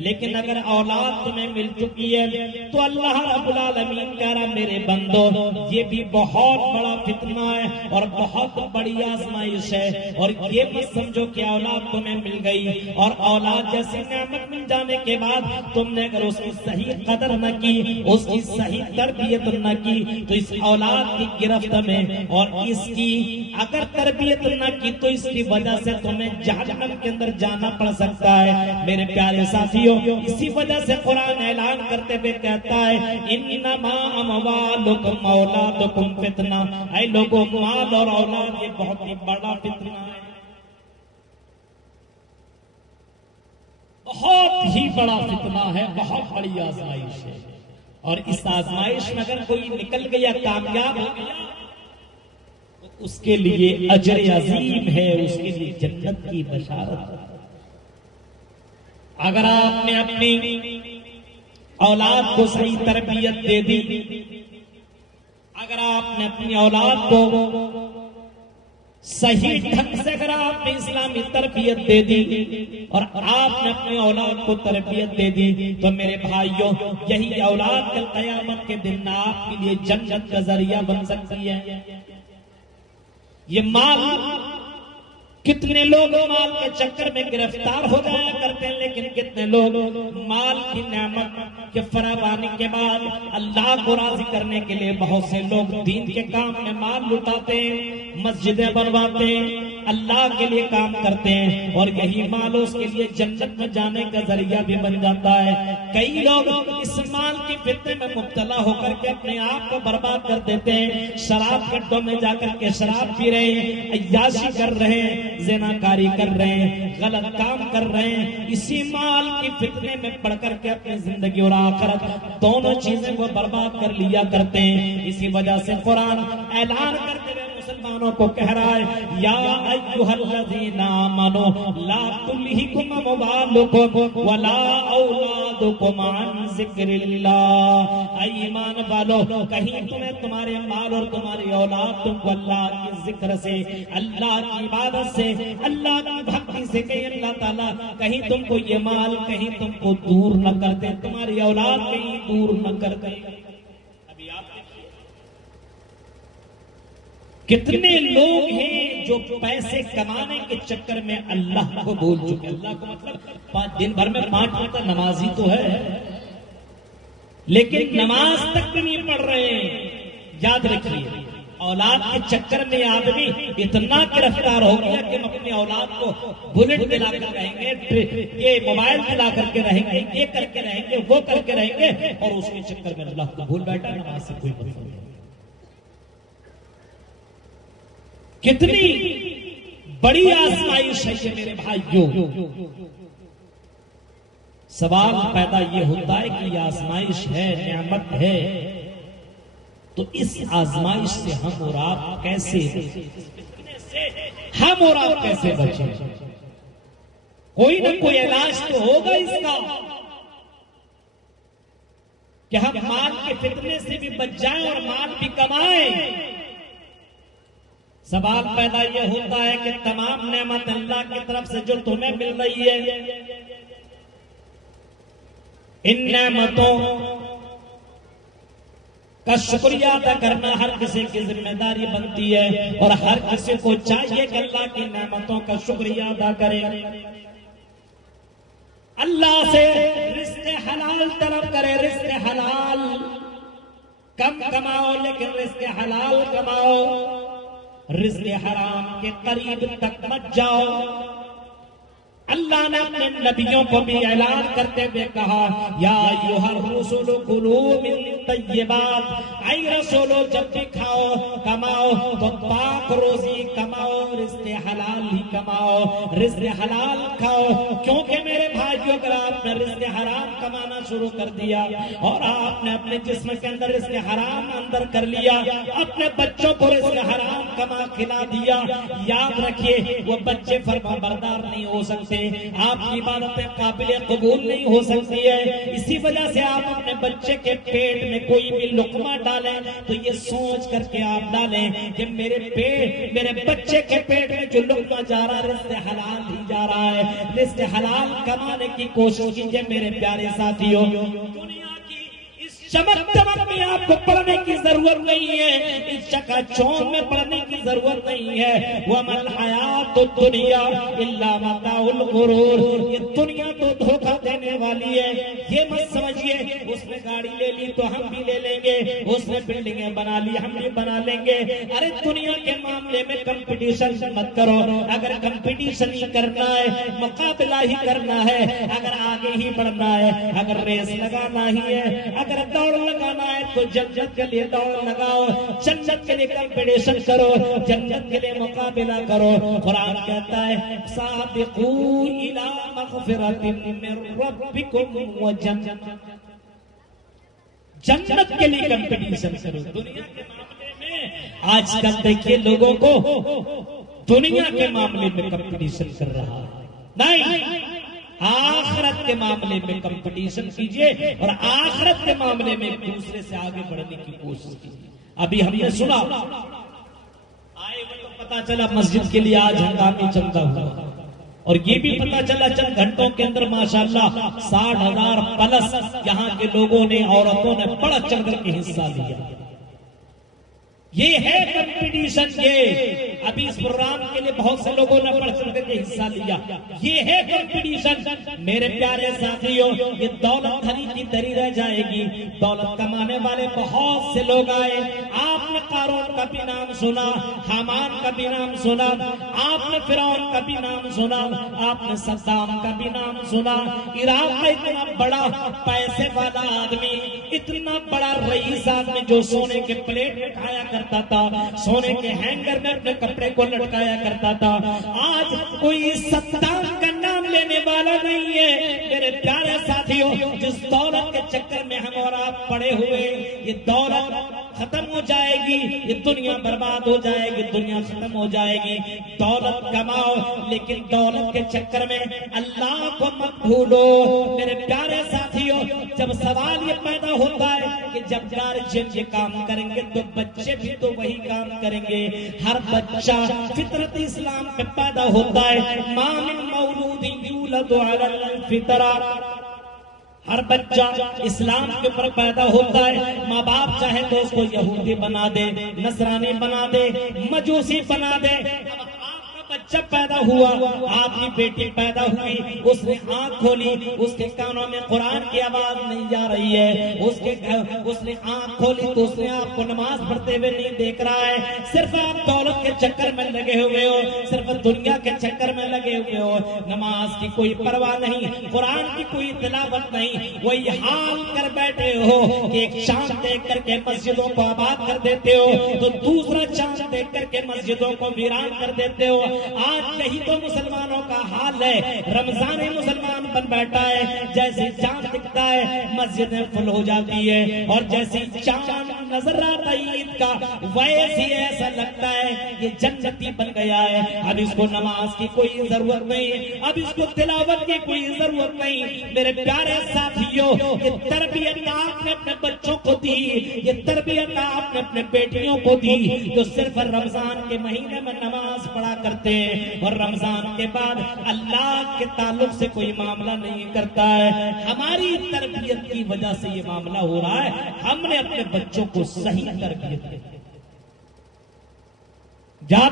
لیکن اگر اولاد تمہیں مل چکی ہے تو اللہ رب العالمین کہہ رہا میرے بندو یہ بھی بہت بڑا فتنہ ہے اور بہت بڑی آزمائش ہے، اور یہ مت سمجھو کہ اولاد تمہیں مل گئی اور اولاد جیسی نعمت مل جانے کے بعد تم نے اگر اس کی صحیح قدر نہ کی، اس کی صحیح تربیت نہ کی تو اس اولاد کی گرفت میں اور اس کی اگر تربیت نہ کی تو اس کی وجہ سے تمہیں جہنم کے اندر جانا پڑ سکتا ہے۔ میرے پیارے ساتھیوں، اسی وجہ سے قرآن اعلان کرتے ہوئے کہتا ہے انما اموالکم اولادکم فتنہ، اے لوگوں مال اور اولاد یہ بہت ہی بڑا فتنہ ہے، بہت ہی بڑا فتنہ ہے، بہت بڑی آزمائش ہے، اور اس آزمائش میں اگر کوئی نکل گیا کامیاب ہو گیا تو اس کے لیے اجر عظیم ہے، اس کے لیے جنت کی بشارت ہے۔ اگر آپ نے اپنی اولاد کو صحیح تربیت دے دی، اگر آپ نے اپنی اولاد کو صحیح ڈھنگ سے اگر آپ نے اسلامی تربیت دے دی اور آپ نے اپنی اولاد کو تربیت دے دی تو میرے بھائیوں یہی اولاد کل قیامت کے دن آپ کے لیے جنت کا ذریعہ بن سکتی ہے۔ یہ مال، کتنے لوگ مال کے چکر میں گرفتار ہو جایا کرتے ہیں، لیکن کتنے لوگ مال کی نعمت کے فراوانی کے بعد اللہ کو راضی کرنے کے لیے بہت سے لوگ دین کے کام میں مال لٹاتے ہیں، مسجدیں بنواتے ہیں، اللہ کے لیے کام کرتے ہیں، اور یہی مال اس کے لیے جنت میں جانے کا ذریعہ بھی بن جاتا ہے۔ کئی لوگ اس مال کی فتنے میں مبتلا ہو کر کے اپنے آپ کو برباد کر دیتے ہیں، شراب گڈوں میں جا کر کے شراب پی رہے ہیں، عیاشی کر رہے ہیں، زناکاری کر رہے ہیں، غلط کام کر رہے ہیں، اسی مال کی فتنے میں پڑ کر کے اپنی زندگی اور آخرت دونوں چیزیں وہ برباد کر لیا کرتے ہیں۔ اسی وجہ سے قرآن اعلان کرتے ہوئے مسلمانوں کو کہہ رہا ہے یا ایھا الذین آمنوا لا تلھکم اموالکم ولا اولادکم عن ذکر اللہ، اے ایمان والو کہیں تمہیں تمہارے مال اور تمہاری اولاد تم کو اللہ کے ذکر سے، اللہ کی عبادت سے، اللہ کی بھکتی سے کہیں اللہ تعالیٰ کہیں تم کو یہ مال کہیں تم کو دور نہ کرتے، تمہاری اولاد کہیں دور نہ کرتے۔ ابھی آپ کتنے لوگ ہیں جو پیسے کمانے کے چکر میں اللہ کو بھول چکے، اللہ کو مطلب دن بھر میں 5 وقت نمازی تو ہے لیکن نماز تک بھی نہیں پڑھ رہے ہیں۔ یاد رکھیے اولاد کے چکر میں آدمی اتنا گرفتار ہو گیا کہ ہم اپنی اولاد کو بلٹ دلا کر رہیں گے، یہ موبائل دلا کر کے رہیں گے، یہ کر کے رہیں گے، وہ کر کے رہیں گے، اور اس کے چکر میں اللہ کو بھول بیٹھا، نماز سے کوئی مطلب نہیں۔ کتنی بڑی آزمائش ہے یہ میرے بھائیوں۔ سوال پیدا یہ ہوتا ہے کہ یہ آزمائش ہے، نعمت ہے، تو اس آزمائش سے ہم اور آپ کیسے بچیں؟ کوئی نہ کوئی علاج تو ہوگا اس کا کہ ہم مال کے فتنے سے بھی بچ جائیں اور مال بھی کمائیں۔ سوال پیدا یہ ہوتا ہے کہ تمام نعمت اللہ کی طرف سے جو تمہیں مل رہی ہے، ان نعمتوں کا شکریہ ادا کرنا ہر کسی کی ذمہ داری بنتی ہے، اور ہر کسی کو چاہیے کہ اللہ کی نعمتوں کا شکریہ ادا کرے، اللہ سے رزق حلال طلب کرے، رزق حلال کم کماؤ لیکن رزق حلال کماؤ، رزق حرام کے قریب تک مت جاؤ۔ اللہ نے اپنے نبیوں کو بھی اعلان کرتے ہوئے کہا یا ایھا الرسل کلوا من طیبات، اے رسولو جب بھی کھاؤ کماؤ تو پاک روزی کماؤ، رزق حلال ہی کماؤ، رزق حلال کھاؤ، کیونکہ میرے بھائیوں اگر آپ نے رزق حرام کمانا شروع کر دیا اور آپ نے اپنے جسم کے اندر رزق حرام اندر کر لیا، اپنے بچوں کو رزق حرام کما کھلا دیا، یاد رکھیے وہ بچے فرما بردار نہیں ہو سکتے، سے آپ کی عبادتیں قابل قبول نہیں ہو سکتی ہے۔ اسی وجہ سے آپ اپنے بچے کے پیٹ میں کوئی بھی لقمہ ڈالیں تو یہ سوچ کر کے آپ ڈالیں کہ میرے بچے کے پیٹ میں جو لقمہ جا رہا ہے رزق حلال ہی جا رہا ہے، رزق حلال کمانے کی کوشش کیجیے میرے پیارے ساتھیوں۔ دنیا کی اس چمک دمک میں آپ کو پڑھنے کی ضرورت نہیں ہے، اس چکا چوند میں پڑھنے کی ضرورت نہیں ہے۔ وَمَا الْحَيَاةُ الدُّنْيَا إِلَّا مَتَاعُ الْغُرُورِ، یہ دنیا تو دھوکہ دینے والی ہے۔ یہ مت سمجھیے اس نے گاڑی لے لی تو ہم بھی لے لیں گے، اس نے بلڈنگیں بنا لی ہم بھی بنا لیں گے۔ ارے دنیا کے معاملے میں کمپٹیشن مت کرو، اگر کمپٹیشن ہی کرنا ہے، مقابلہ ہی کرنا ہے، اگر آگے ہی بڑھنا ہے، اگر ریس لگانا ہی ہے، اگر دوڑ لگانا ہے تو جنت کے لیے دوڑ لگاؤ، جنت کے لیے کمپٹیشن کرو، جنت کے لیے مقابلہ کرو۔ قرآن کہتا ہے سابقوا الی مغفرۃ من ربکم وجنت، جنت کے لیے کمپٹیشن کرو۔ دنیا کے معاملے میں آج کل دیکھیے لوگوں کو دنیا کے معاملے میں کمپٹیشن کر رہا ہے، نہیں، آخرت کے معاملے میں کمپٹیشن کیجئے اور آخرت کے معاملے میں ایک دوسرے سے آگے بڑھنے کی کوشش کیجئے۔ ابھی ہم نے سنا آئے وہ تو پتا چلا مسجد کے لیے آج ہنگامی چندہ ہوا، اور یہ بھی پتا چلا چند گھنٹوں کے اندر ماشاءاللہ 60,000 پلس یہاں کے لوگوں نے، عورتوں نے بڑا چڑھ کر کے حصہ لیا۔ یہ ہے کمپٹیشن، یہ ابھی اس پروگرام کے لیے بہت سے لوگوں نے بڑھ چڑھ کے حصہ لیا، یہ ہے کمپٹیشن۔ میرے پیارے ساتھیوں، یہ دولت دھری کی دری رہ جائے گی، دولت کمانے والے بہت سے لوگ آئے۔ آپ نے قارون کا بھی نام سنا، حامان کا بھی نام سنا، آپ نے فرعون کا بھی نام سنا، آپ نے صدام کا بھی نام سنا۔ عراق کا اتنا بڑا پیسے والا آدمی، اتنا بڑا رئیس آدمی جو سونے کے پلیٹ میں کھایا کرتا تھا، سونے کے ہینگر میں اپنے کپڑے کو لٹکایا کرتا تھا، آج کوئی صدام کا نام لینے والا نہیں ہے۔ میرے پیارے ساتھیوں، جس دولت کے چکر میں ہم اور آپ پڑے ہوئے، یہ دولت ختم ہو جائے گی، یہ دنیا برباد ہو جائے گی، دنیا ختم ہو جائے گی۔ دولت کماؤ لیکن دولت کے چکر میں اللہ کو مت بھولو۔ میرے پیارے ساتھیوں، جب سوال یہ پیدا ہوتا ہے کہ جب گارجین یہ کام کریں گے تو بچے بھی تو وہی کام کریں گے۔ ہر بچہ فطرت اسلام میں پیدا ہوتا ہے، ما من مولود یولد علی الفطرہ، ہر بچہ اسلام کے اوپر پیدا ہوتا ہے۔ ماں باپ چاہے تو اس کو یہودی بنا دے، نصرانی بنا دے، مجوسی بنا دے۔ بچہ پیدا ہوا، آپ کی بیٹی پیدا ہوئی، اس نے آنکھ کھولی، اس کے کانوں میں قرآن کی آواز نہیں جا رہی ہے، اس نے آنکھ کھولی تو اس نے آپ کو نماز پڑھتے ہوئے نہیں دیکھ رہا ہے، صرف آپ دولت کے چکر میں لگے ہوئے ہو، صرف دنیا کے چکر میں لگے ہوئے ہو، نماز کی کوئی پرواہ نہیں، قرآن کی کوئی تلاوت نہیں، وہی حال کر بیٹھے ہو کہ ایک چاند دیکھ کر کے مسجدوں کو آباد کر دیتے ہو تو دوسرا چاند دیکھ کر کے مسجدوں کو ویران کر دیتے ہو۔ آج یہی تو مسلمانوں کا حال ہے۔ رمضان مسلمان بن بیٹھا ہے، جیسے چاند دکھتا ہے مسجدیں فل ہو جاتی ہے، اور جیسے چاند نظر آتا ہے عید کا ویسے ایسا لگتا ہے یہ جنتی بن گیا ہے۔ اب اس کو نماز کی کوئی ضرورت نہیں، اب اس کو تلاوت کی کوئی ضرورت نہیں۔ میرے پیارے ساتھیوں، یہ تربیت آپ نے اپنے بچوں کو دی، یہ تربیت آپ نے اپنے بیٹیوں کو دی جو صرف رمضان کے مہینے میں نماز پڑھا کرتے اور رمضان کے بعد اللہ کے تعلق سے کوئی معاملہ نہیں کرتا ہے۔ ہماری تربیت کی وجہ سے یہ معاملہ ہو رہا ہے، ہم نے اپنے بچوں کو صحیح تربیت دی۔